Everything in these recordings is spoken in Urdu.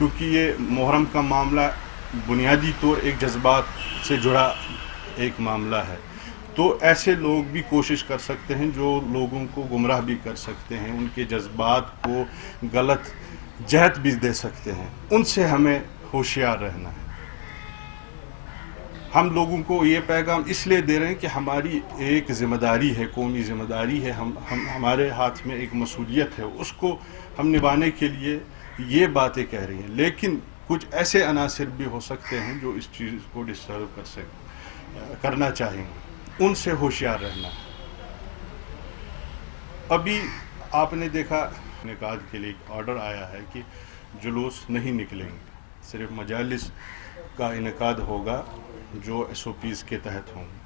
کیونکہ یہ محرم کا معاملہ بنیادی طور ایک جذبات سے جڑا ایک معاملہ ہے، تو ایسے لوگ بھی کوشش کر سکتے ہیں جو لوگوں کو گمراہ بھی کر سکتے ہیں، ان کے جذبات کو غلط جہت بھی دے سکتے ہیں، ان سے ہمیں ہوشیار رہنا ہے۔ ہم لوگوں کو یہ پیغام اس لیے دے رہے ہیں کہ ہماری ایک ذمہ داری ہے، قومی ذمہ داری ہے، ہمارے ہاتھ میں ایک مسئولیت ہے، اس کو ہم نبھانے کے لیے یہ باتیں کہہ رہی ہیں، لیکن کچھ ایسے عناصر بھی ہو سکتے ہیں جو اس چیز کو ڈسٹرب کرنا چاہیں گے، ان سے ہوشیار رہنا ہے۔ ابھی آپ نے دیکھا انعقاد کے لیے ایک آرڈر آیا ہے کہ جلوس نہیں نکلیں گے، صرف مجالس کا انعقاد ہوگا جو ایس او پیز کے تحت ہوں گے۔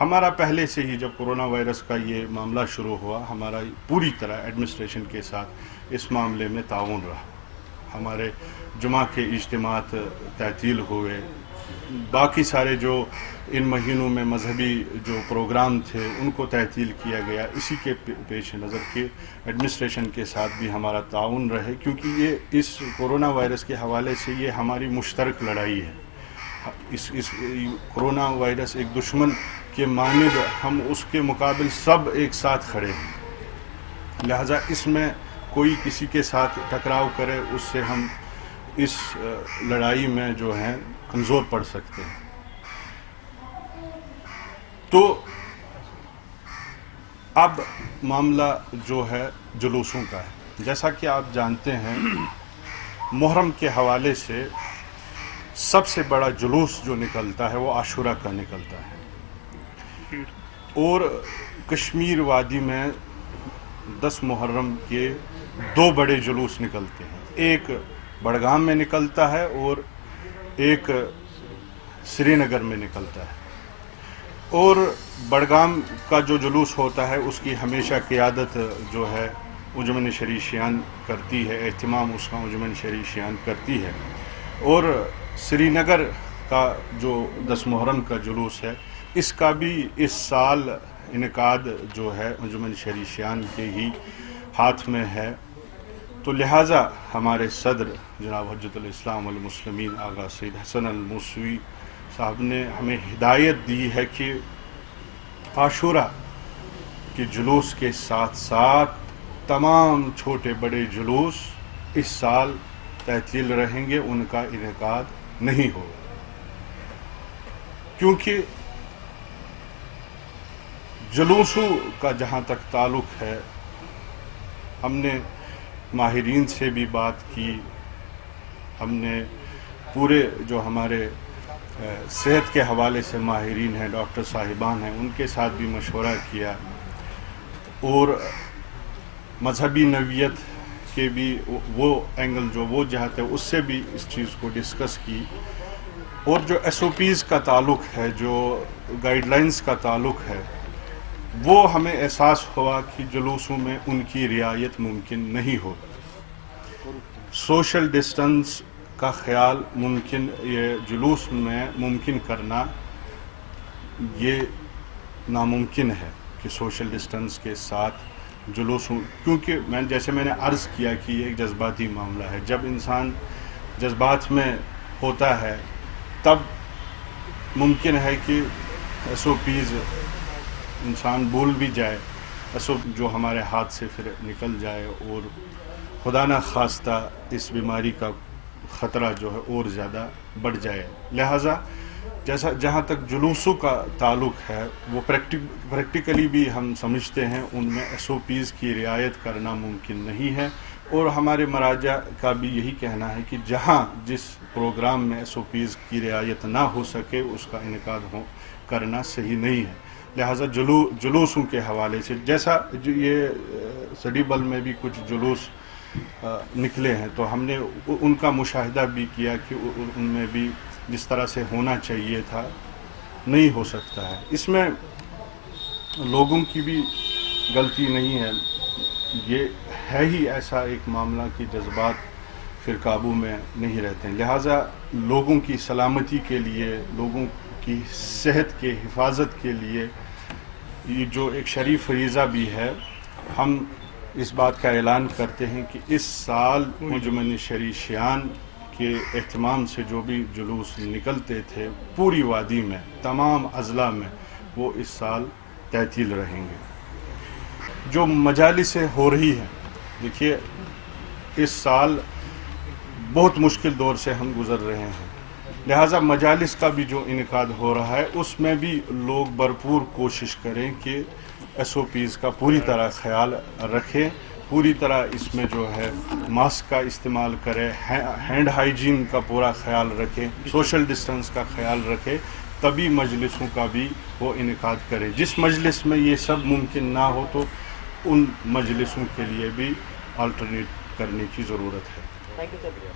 ہمارا پہلے سے ہی جب کرونا وائرس کا یہ معاملہ شروع ہوا، ہمارا پوری طرح ایڈمنسٹریشن کے ساتھ اس معاملے میں تعاون رہا۔ ہمارے جمعہ کے اجتماعات تعطیل ہوئے، باقی سارے جو ان مہینوں میں مذہبی جو پروگرام تھے ان کو تعطیل کیا گیا۔ اسی کے پیش نظر کے ایڈمنسٹریشن کے ساتھ بھی ہمارا تعاون رہے، کیونکہ یہ اس کرونا وائرس کے حوالے سے یہ ہماری مشترک لڑائی ہے۔ اس کرونا وائرس ایک دشمن کے مانند، ہم اس کے مقابل سب ایک ساتھ کھڑے ہیں، لہذا اس میں کوئی کسی کے ساتھ ٹکراؤ کرے اس سے ہم اس لڑائی میں جو ہیں کمزور پڑ سکتے ہیں۔ تو اب معاملہ جو ہے جلوسوں کا ہے، جیسا کہ آپ جانتے ہیں محرم کے حوالے سے سب سے بڑا جلوس جو نکلتا ہے وہ عاشورہ کا نکلتا ہے، اور کشمیر وادی میں 10 محرم کے 2 بڑے جلوس نکلتے ہیں، ایک بڑگام میں نکلتا ہے اور ایک سری نگر میں نکلتا ہے۔ اور بڑگام کا جو جلوس ہوتا ہے اس کی ہمیشہ قیادت جو ہے انجمن شرعی شیعان کرتی ہے، اہتمام اس کا انجمن شرعی شیعان کرتی ہے، اور سری نگر کا جو 10 محرم کا جلوس ہے اس کا بھی اس سال انعقاد جو ہے انجمن شرعی شیعان کے ہی ہاتھ میں ہے۔ تو لہٰذا ہمارے صدر جناب حجت الاسلام والمسلمین آغا سید حسن الموسوی صاحب نے ہمیں ہدایت دی ہے کہ عاشورہ کے جلوس کے ساتھ ساتھ تمام چھوٹے بڑے جلوس اس سال تعطیل رہیں گے، ان کا انعقاد نہیں ہوگا، کیونکہ جلوسوں کا جہاں تک تعلق ہے ہم نے ماہرین سے بھی بات کی، ہم نے پورے جو ہمارے صحت کے حوالے سے ماہرین ہیں، ڈاکٹر صاحبان ہیں، ان کے ساتھ بھی مشورہ کیا، اور مذہبی نوعیت کے بھی وہ اینگل جو وہ جہت ہے اس سے بھی اس چیز کو ڈسکس کی، اور جو ایس او پیز کا تعلق ہے، جو گائیڈ لائنز کا تعلق ہے، وہ ہمیں احساس ہوا کہ جلوسوں میں ان کی رعایت ممکن نہیں ہو۔ سوشل ڈسٹنس کا خیال ممکن یہ جلوس میں ممکن کرنا یہ ناممکن ہے کہ سوشل ڈسٹنس کے ساتھ جلوسوں، کیونکہ جیسے میں نے عرض کیا کہ یہ ایک جذباتی معاملہ ہے، جب انسان جذبات میں ہوتا ہے تب ممکن ہے کہ ایس او پیز انسان بھول بھی جائے، جو ہمارے ہاتھ سے پھر نکل جائے، اور خدا نہ خواستہ اس بیماری کا خطرہ جو ہے اور زیادہ بڑھ جائے۔ لہٰذا جہاں تک جلوسوں کا تعلق ہے وہ پریکٹیکلی بھی ہم سمجھتے ہیں ان میں ایس او پیز کی رعایت کرنا ممکن نہیں ہے، اور ہمارے مراجع کا بھی یہی کہنا ہے کہ جہاں جس پروگرام میں ایس او پیز کی رعایت نہ ہو سکے اس کا انعقاد کرنا صحیح نہیں ہے۔ لہٰذا جلوسوں کے حوالے سے جیسا یہ سٹی بل میں بھی کچھ جلوس نکلے ہیں تو ہم نے ان کا مشاہدہ بھی کیا کہ ان میں بھی جس طرح سے ہونا چاہیے تھا نہیں ہو سکتا ہے۔ اس میں لوگوں کی بھی غلطی نہیں ہے، یہ ہے ہی ایسا ایک معاملہ کہ جذبات پھر قابو میں نہیں رہتے ہیں، لہٰذا لوگوں کی سلامتی کے لیے، لوگوں کی صحت کے حفاظت کے لیے یہ جو ایک شرعی فریضہ بھی ہے، ہم اس بات کا اعلان کرتے ہیں کہ اس سال انجمن شرعی شیعان کے اہتمام سے جو بھی جلوس نکلتے تھے پوری وادی میں تمام اضلاع میں وہ اس سال تعطیل رہیں گے. جو مجالسیں ہو رہی ہیں، دیکھیے اس سال بہت مشکل دور سے ہم گزر رہے ہیں، لہٰذا مجالس کا بھی جو انعقاد ہو رہا ہے اس میں بھی لوگ بھرپور کوشش کریں کہ ایس او پیز کا پوری طرح خیال رکھیں، پوری طرح اس میں جو ہے ماسک کا استعمال کرے، ہینڈ ہائیجین کا پورا خیال رکھے، سوشل ڈسٹنس کا خیال رکھے، تبھی مجلسوں کا بھی وہ انعقاد کرے. جس مجلس میں یہ سب ممکن نہ ہو تو ان مجلسوں کے لیے بھی آلٹرنیٹ کرنے کی ضرورت ہے. Thank you sir.